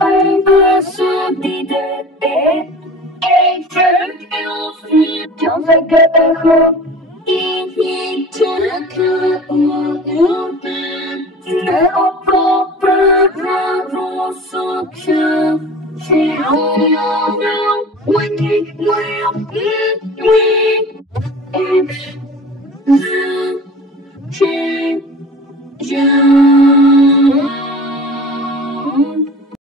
Un sorti de tête, et je dans un cabaret. Il était que ne comprend pas avant son cœur. J'ai rien, oui, oui, oui, oui, oui.